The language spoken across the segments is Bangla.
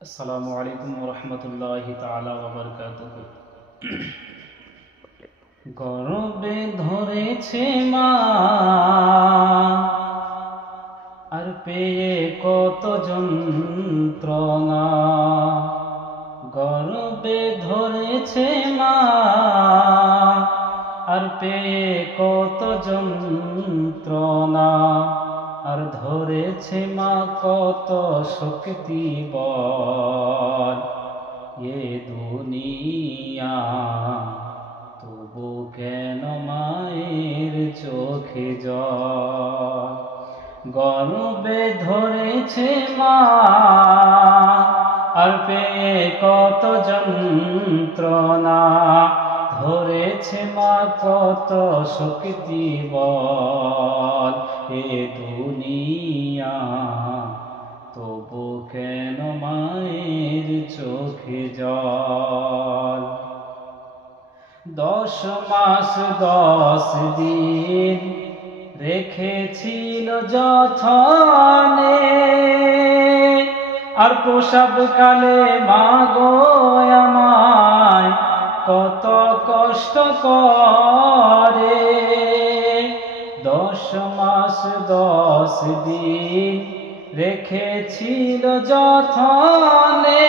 আসসালামু আলাইকুম ওয়া রাহমাতুল্লাহি তাআলা ওয়া বারাকাতুহু। গর্বে ধরেছে মা আর পেয়ে কত যন্ত্রণা। গর্বে ধরেছে মা আর পেয়ে কত যন্ত্রণা। আর ধরেছে মা কত শক্তি বল এ দুনিয়া। তবু কেন মায়ের চোখে জল। গর্বে ধরেছে মা আর পেয়ে কত যন্ত্রণা। ধরেছে মা কত শক্তি বল এ দুনিয়া। তবু কেন মায়ের চোখে জল। 10 মাস 10 দিন রেখেছিল যতনে। আর প্রসব কালে মা গো আমায় কত কষ্ট করে। 10 মাস 10 দিন রেখেছিল যতনে।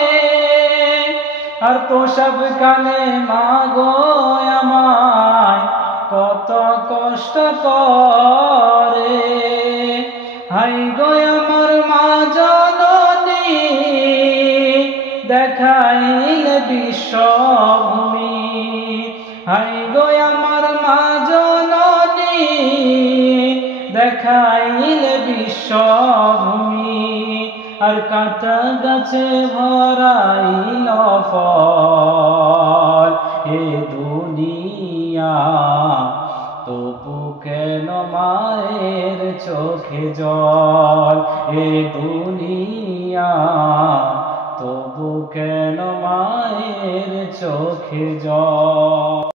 আর প্রসব কালে মা গো আমায় কত কষ্ট করে। হাই গো আমার মা জননী দেখাইলে বিশ্বভূমি। হাই গো আমার মা জননী দেখাইলে বিশ্বভূমি। আর কাঁটা গাছে ভরাইল ফল এ দুনিয়া। তবু কেন মায়ের চোখে জল এ দুনিয়া। তবু কেন মায়ের চোখে জল।